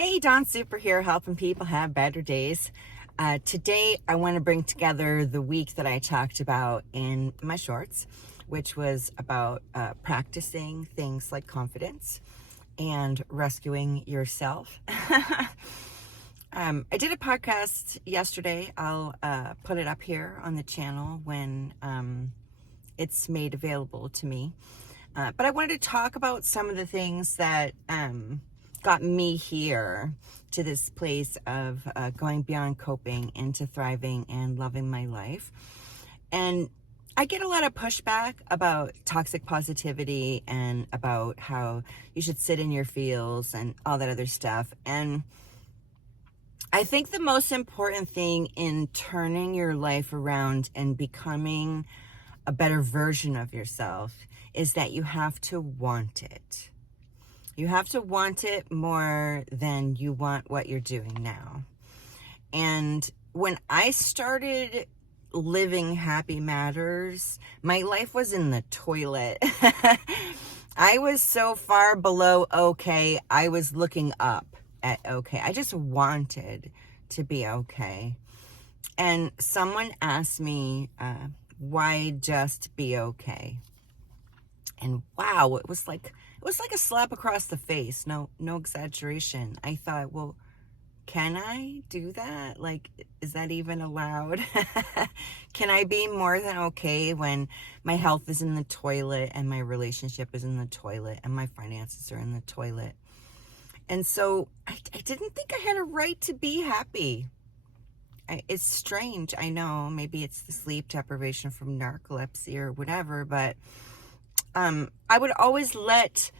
Hey, Dawn Super here, helping people have better days. Today, I want to bring together the week that I talked about in my shorts, which was about practicing things like confidence and rescuing yourself. I did a podcast yesterday. I'll put it up here on the channel when it's made available to me. But I wanted to talk about some of the things that got me here to this place of going beyond coping into thriving and loving my life. And I get a lot of pushback about toxic positivity and about how you should sit in your feels and all that other stuff. And I think the most important thing in turning your life around and becoming a better version of yourself is that you have to want it. You have to want it more than you want what you're doing now. And when I started living Happy Matters, my life was in the toilet. I was so far below okay, I was looking up at okay. I just wanted to be okay. And someone asked me, why just be okay? And wow, it was like a slap across the face. No exaggeration. I thought, well, can I do that? Like, is that even allowed? Can I be more than okay when my health is in the toilet and my relationship is in the toilet and my finances are in the toilet? And so I didn't think I had a right to be happy. It's strange, I know. Maybe it's the sleep deprivation from narcolepsy or whatever, but I would always let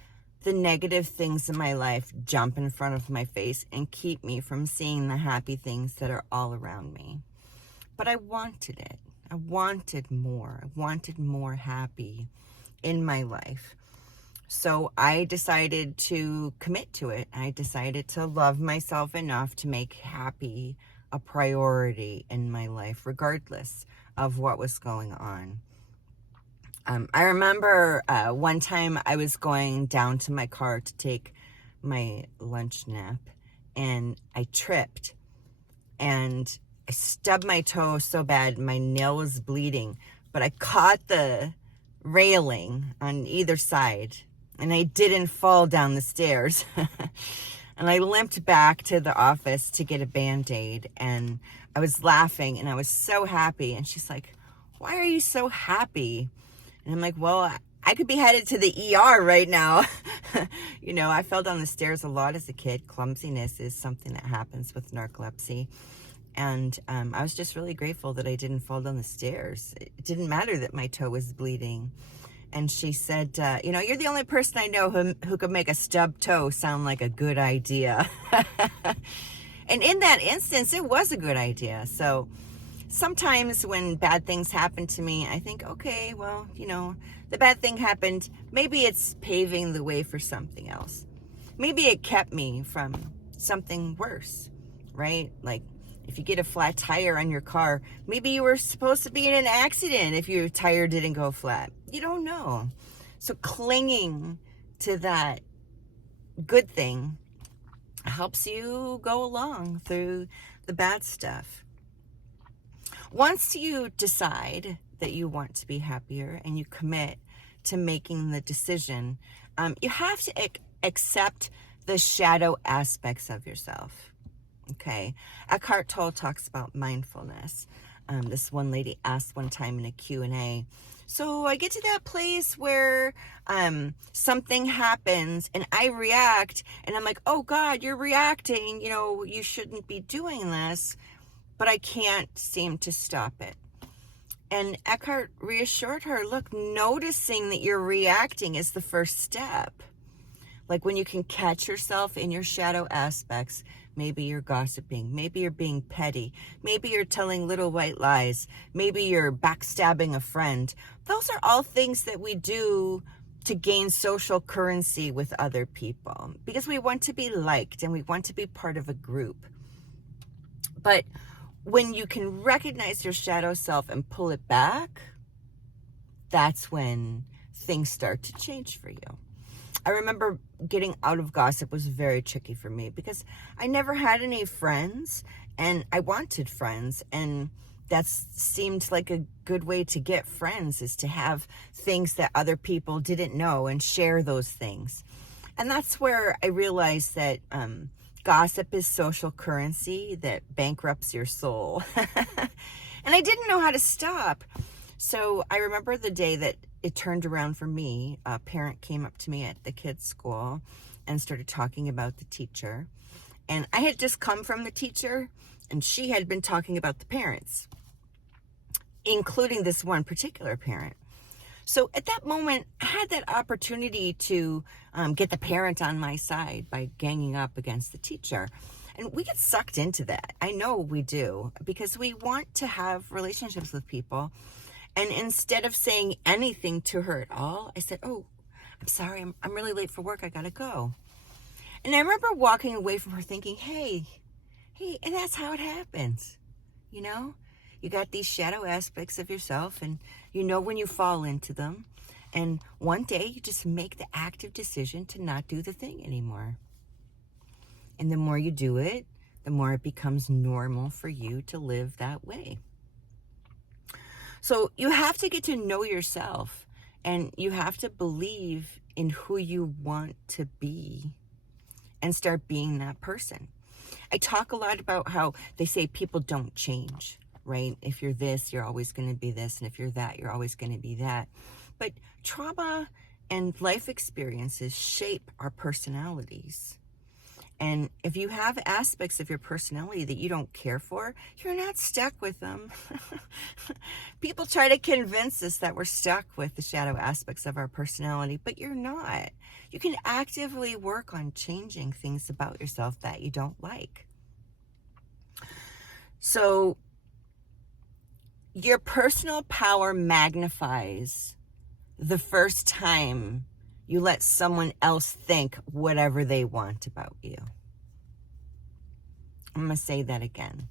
the negative things in my life jump in front of my face and keep me from seeing the happy things that are all around me. But I wanted it. I wanted more. I wanted more happy in my life. So I decided to commit to it. I decided to love myself enough to make happy a priority in my life, regardless of what was going on. I remember one time I was going down to my car to take my lunch nap, and I tripped, and I stubbed my toe so bad my nail was bleeding, but I caught the railing on either side, and I didn't fall down the stairs. And I limped back to the office to get a Band-Aid, and I was laughing, and I was so happy. And she's like, why are you so happy? And I'm like, well, I could be headed to the ER right now. You know, I fell down the stairs a lot as a kid. Clumsiness is something that happens with narcolepsy. And I was just really grateful that I didn't fall down the stairs. It didn't matter that my toe was bleeding. And she said, you know, you're the only person I know who could make a stubbed toe sound like a good idea. And in that instance, it was a good idea. So sometimes when bad things happen to me, I think, okay, well, you know, the bad thing happened. Maybe it's paving the way for something else. Maybe it kept me from something worse, right? Like if you get a flat tire on your car, maybe you were supposed to be in an accident if your tire didn't go flat. You don't know. So clinging to that good thing helps you go along through the bad stuff. Once you decide that you want to be happier and you commit to making the decision, you have to accept the shadow aspects of yourself. Okay. Eckhart Tolle talks about mindfulness. This one lady asked one time in a Q&A, so I get to that place where something happens and I react and I'm like, oh God, you're reacting, you know, you shouldn't be doing this, but I can't seem to stop it. And Eckhart reassured her, look, noticing that you're reacting is the first step. Like when you can catch yourself in your shadow aspects, maybe you're gossiping, maybe you're being petty, maybe you're telling little white lies, maybe you're backstabbing a friend. Those are all things that we do to gain social currency with other people because we want to be liked and we want to be part of a group. But when you can recognize your shadow self and pull it back, that's when things start to change for you. I remember getting out of gossip was very tricky for me because I never had any friends, and I wanted friends, and that seemed like a good way to get friends, is to have things that other people didn't know and share those things. And that's where I realized that gossip is social currency that bankrupts your soul. And I didn't know how to stop. So I remember the day that it turned around for me. A parent came up to me at the kids' school and started talking about the teacher. And I had just come from the teacher, and she had been talking about the parents, including this one particular parent. So at that moment, I had that opportunity to get the parent on my side by ganging up against the teacher. And we get sucked into that. I know we do, because we want to have relationships with people. And instead of saying anything to her at all, I said, "Oh, I'm sorry, I'm really late for work. I gotta go." And I remember walking away from her thinking, hey, and that's how it happens. You know, you got these shadow aspects of yourself, and you know when you fall into them. And one day you just make the active decision to not do the thing anymore. And the more you do it, the more it becomes normal for you to live that way. So you have to get to know yourself, and you have to believe in who you want to be and start being that person. I talk a lot about how they say people don't change, right? If you're this, you're always going to be this. And if you're that, you're always going to be that. But trauma and life experiences shape our personalities. And if you have aspects of your personality that you don't care for, you're not stuck with them. People try to convince us that we're stuck with the shadow aspects of our personality, but you're not. You can actively work on changing things about yourself that you don't like. So your personal power magnifies the first time you let someone else think whatever they want about you. I'm going to say that again.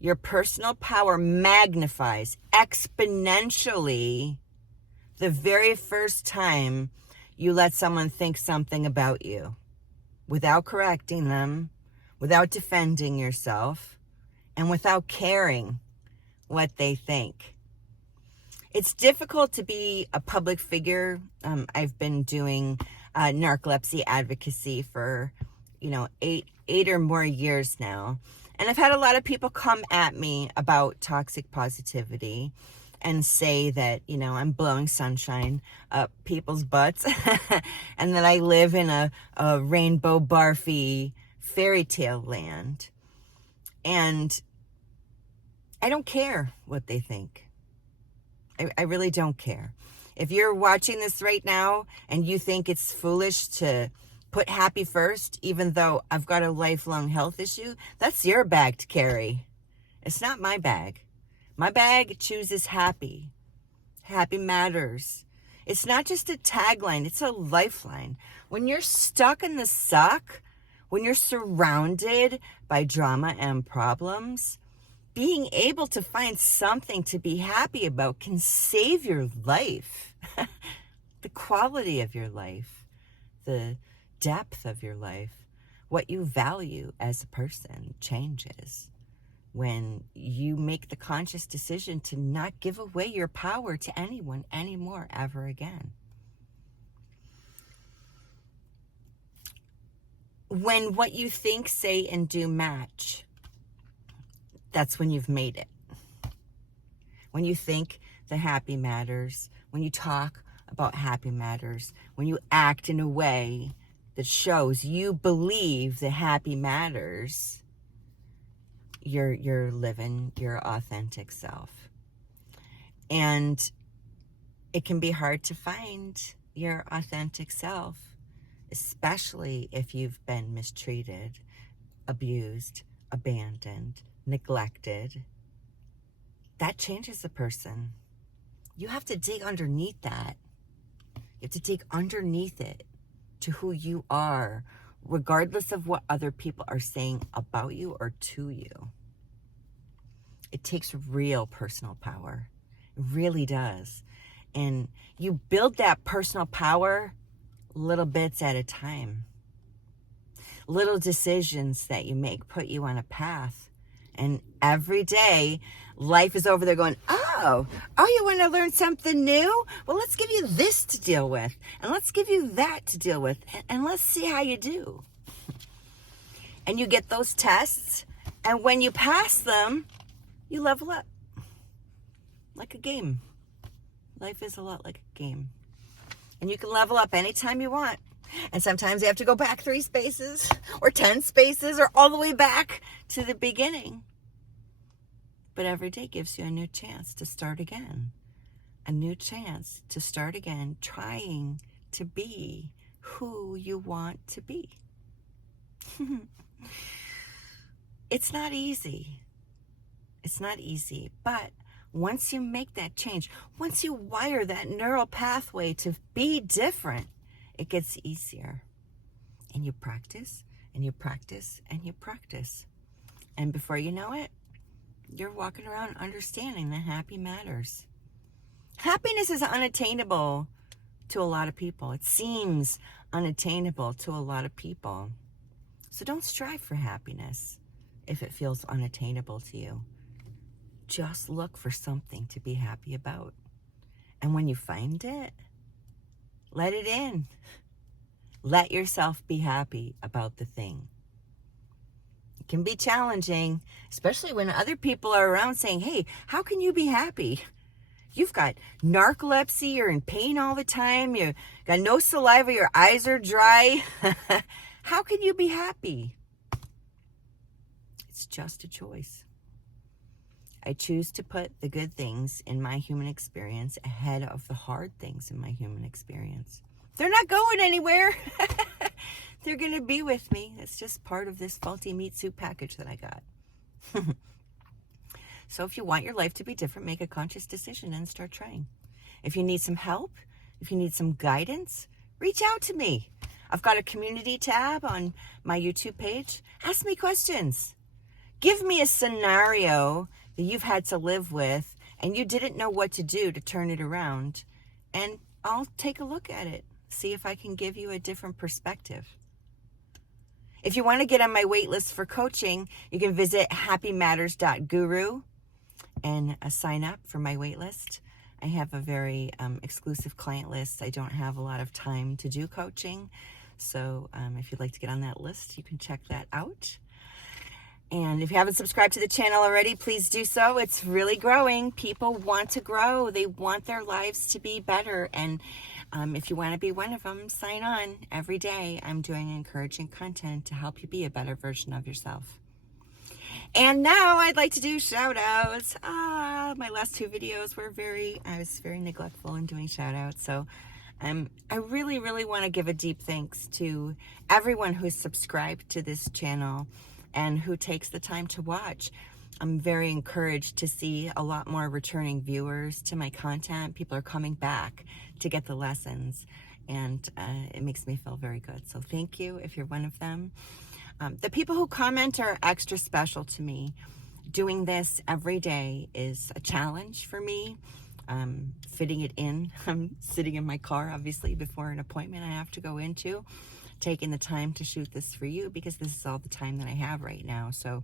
Your personal power magnifies exponentially the very first time you let someone think something about you without correcting them, without defending yourself, and without caring what they think. It's difficult to be a public figure. I've been doing narcolepsy advocacy for, 8 or more years now. And I've had a lot of people come at me about toxic positivity and say that, I'm blowing sunshine up people's butts and that I live in a rainbow barfy fairy tale land. And I don't care what they think. I really don't care. If you're watching this right now and you think it's foolish to put happy first, even though I've got a lifelong health issue, that's your bag to carry. It's not my bag. My bag chooses happy. Happy matters. It's not just a tagline, it's a lifeline. When you're stuck in the suck, when you're surrounded by drama and problems, being able to find something to be happy about can save your life. The quality of your life, the depth of your life, what you value as a person changes when you make the conscious decision to not give away your power to anyone anymore ever again. When what you think, say, and do match, that's when you've made it. When you think the happy matters, when you talk about happy matters, when you act in a way that shows you believe the happy matters, you're living your authentic self. And it can be hard to find your authentic self, especially if you've been mistreated, abused, abandoned, neglected. That changes a person. You have to dig underneath that. You have to dig underneath it to who you are, regardless of what other people are saying about you or to you. It takes real personal power. It really does. And you build that personal power little bits at a time. Little decisions that you make put you on a path. And every day, life is over there going, oh, you want to learn something new? Well, let's give you this to deal with. And let's give you that to deal with. And let's see how you do. And you get those tests. And when you pass them, you level up. Like a game. Life is a lot like a game. And you can level up anytime you want. And sometimes you have to go back 3 spaces or 10 spaces or all the way back to the beginning. But every day gives you a new chance to start again. A new chance to start again, trying to be who you want to be. It's not easy. It's not easy. But once you make that change, once you wire that neural pathway to be different, it gets easier. And you practice, and you practice, and you practice. And before you know it, you're walking around understanding that happy matters. Happiness is unattainable to a lot of people. It seems unattainable to a lot of people. So don't strive for happiness if it feels unattainable to you. Just look for something to be happy about. And when you find it, let it in. Let yourself be happy about the thing. It can be challenging, especially when other people are around saying, hey, how can you be happy? You've got narcolepsy, you're in pain all the time, you got no saliva, your eyes are dry. How can you be happy? It's just a choice. I choose to put the good things in my human experience ahead of the hard things in my human experience. They're not going anywhere. They're going to be with me. It's just part of this faulty meat soup package that I got. So if you want your life to be different, make a conscious decision and start trying. If you need some help, if you need some guidance, reach out to me. I've got a community tab on my YouTube page. Ask me questions. Give me a scenario that you've had to live with and you didn't know what to do to turn it around. And I'll take a look at it. See if I can give you a different perspective. If you want to get on my wait list for coaching, you can visit happymatters.guru and sign up for my wait list. I have a very exclusive client list. I don't have a lot of time to do coaching. So if you'd like to get on that list, you can check that out. And if you haven't subscribed to the channel already, please do so. It's really growing. People want to grow. They want their lives to be better. And if you want to be one of them, sign on. Every day I'm doing encouraging content to help you be a better version of yourself. And now I'd like to do shout outs. My last 2 videos were I was very neglectful in doing shout outs. So I really, really want to give a deep thanks to everyone who's subscribed to this channel and who takes the time to watch. I'm very encouraged to see a lot more returning viewers to my content. People are coming back to get the lessons, and it makes me feel very good. So thank you if you're one of them. The people who comment are extra special to me. Doing this every day is a challenge for me. Fitting it in. I'm sitting in my car, obviously, before an appointment I have to go into, taking the time to shoot this for you because this is all the time that I have right now. So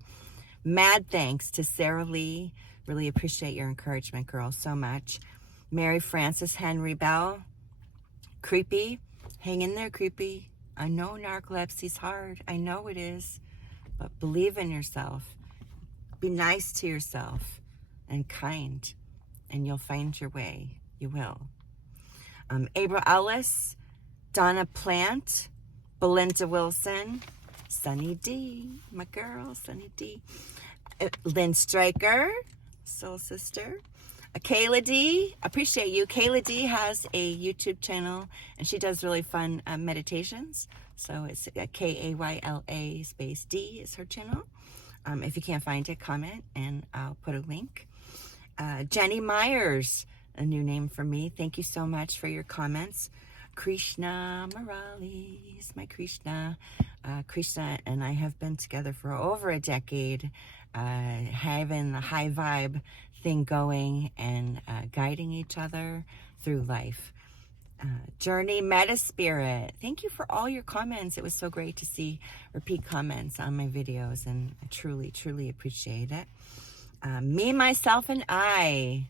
mad thanks to Sarah Lee. Really appreciate your encouragement, girl, so much. Mary Frances Henry Bell. Creepy. Hang in there, Creepy. I know narcolepsy's hard. I know it is. But believe in yourself. Be nice to yourself and kind. And you'll find your way. You will. Abra Ellis. Donna Plant. Belinda Wilson. Sunny D. My girl, Sunny D. Lynn Stryker. Soul Sister. Kayla D, appreciate you. Kayla D has a YouTube channel and she does really fun meditations. So it's Kayla space D is her channel. If you can't find it, comment and I'll put a link. Jenny Myers, a new name for me. Thank you so much for your comments. Krishna Morales, my Krishna. Krishna and I have been together for over a decade, having the high vibe thing going and guiding each other through life. Journey Meta Spirit, thank you for all your comments. It was so great to see repeat comments on my videos, and I truly, truly appreciate it. Me, myself, and I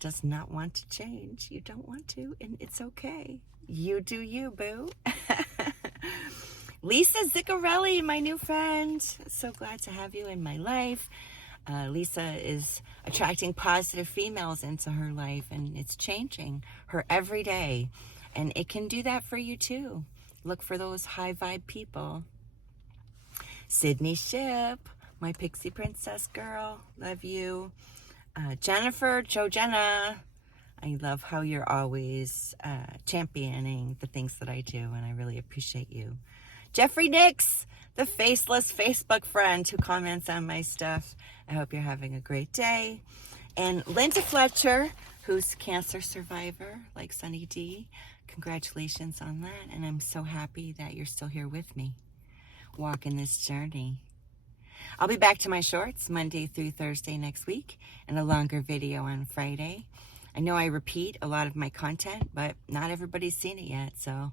does not want to change. You don't want to, and it's okay. You do you, boo. Lisa Ziccarelli, my new friend. So glad to have you in my life. Lisa is attracting positive females into her life, and it's changing her every day. And it can do that for you too. Look for those high vibe people. Sydney Ship, my pixie princess girl, love you. Jennifer, Jenna, I love how you're always championing the things that I do, and I really appreciate you. Jeffrey Nix, the faceless Facebook friend who comments on my stuff. I hope you're having a great day. And Linda Fletcher, who's a cancer survivor like Sunny D. Congratulations on that. And I'm so happy that you're still here with me, walking this journey. I'll be back to my shorts Monday through Thursday next week, and a longer video on Friday. I know I repeat a lot of my content, but not everybody's seen it yet, so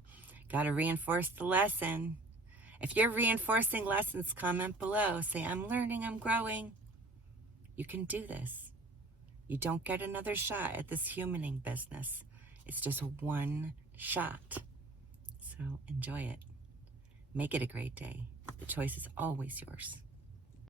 gotta reinforce the lesson. If you're reinforcing lessons, comment below. Say, I'm learning, I'm growing. You can do this. You don't get another shot at this humaning business. It's just one shot. So enjoy it. Make it a great day. The choice is always yours.